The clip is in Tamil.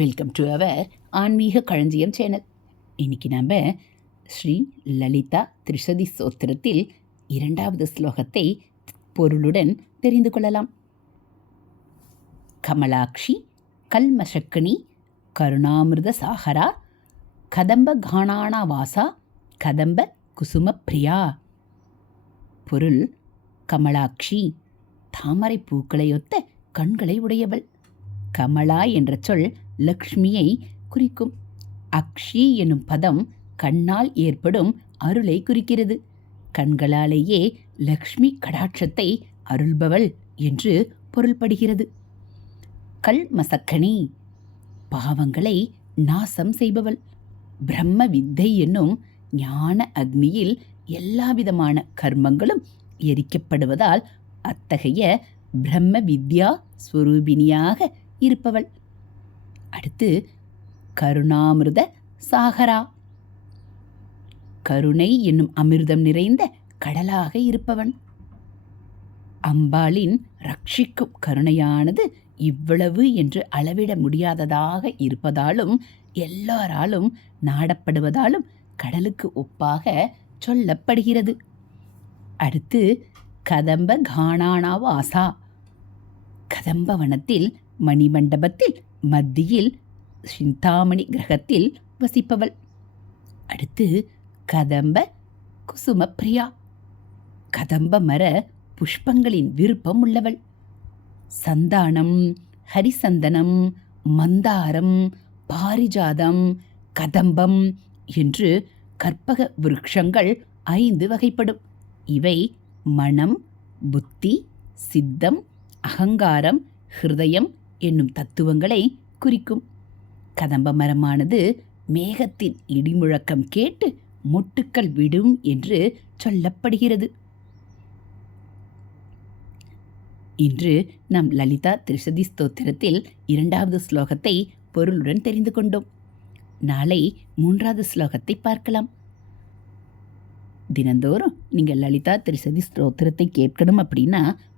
வெல்கம் டு அவர் ஆன்மீக களஞ்சியம் சேனல். இன்னைக்கு நாம் ஸ்ரீ லலிதா திரிசதி சோத்திரத்தில் இரண்டாவது ஸ்லோகத்தை பொருளுடன் தெரிந்து கொள்ளலாம். கமலாட்சி கல்மஷக்கினி கருணாமிருத சாகரா கதம்ப காணானா வாசா கதம்ப குசும பிரியா. பொருள் கமலாட்சி தாமரை பூக்களையொத்த கண்களை உடையவள். கமலா என்ற சொல் லக்ஷ்மியை குறிக்கும். அக்ஷி என்னும் பதம் கண்ணால் ஏற்படும் அருளை குறிக்கிறது. கண்களாலேயே லக்ஷ்மி கடாட்சத்தை அருள்பவள் என்று பொருள்படுகிறது. கல் மசக்கணி பாவங்களை நாசம் செய்பவள். பிரம்ம வித்தை என்னும் ஞான அக்னியில் எல்லாவிதமான கர்மங்களும் எரிக்கப்படுவதால் அத்தகைய பிரம்ம வித்யா ஸ்வரூபிணியாக இருப்பவள். அடுத்து கருணாமிர்த சாகரா. கருணை என்னும் அமிர்தம் நிறைந்த கடலாக இருப்பவன். அம்பாளின் ரட்சிக்கும் கருணையானது இவ்வளவு என்று அளவிட முடியாததாக இருப்பதாலும் எல்லாராலும் நாடப்படுவதாலும் கடலுக்கு ஒப்பாக சொல்லப்படுகிறது. அடுத்து கதம்ப காணானா வாசா கதம்ப வனத்தில் மணிமண்டபத்தில் மத்தியில் சிந்தாமணி கிரகத்தில் வசிப்பவள். அடுத்து கதம்ப குசும பிரியா கதம்ப மர புஷ்பங்களின் விருப்பம் உள்ளவள். சந்தானம் ஹரிசந்தனம் மந்தாரம் பாரிஜாதம் கதம்பம் என்று கற்பக விருட்சங்கள் ஐந்து வகைப்படும். இவை மனம் புத்தி சித்தம் அகங்காரம் ஹிருதயம் என்னும் தத்துவங்களை குறிக்கும். கதம்ப மரமானது மேகத்தின் இடிமுழக்கம் கேட்டு மொட்டுக்கள் விடும் என்று சொல்லப்படுகிறது. இன்று நம் லலிதா திரிசதி ஸ்தோத்திரத்தில் இரண்டாவது ஸ்லோகத்தை பொருளுடன் தெரிந்து கொண்டோம். நாளை மூன்றாவது ஸ்லோகத்தை பார்க்கலாம். தினந்தோறும் நீங்கள் லலிதா திரிசதி ஸ்தோத்திரத்தை கேட்கணும் அப்படின்னா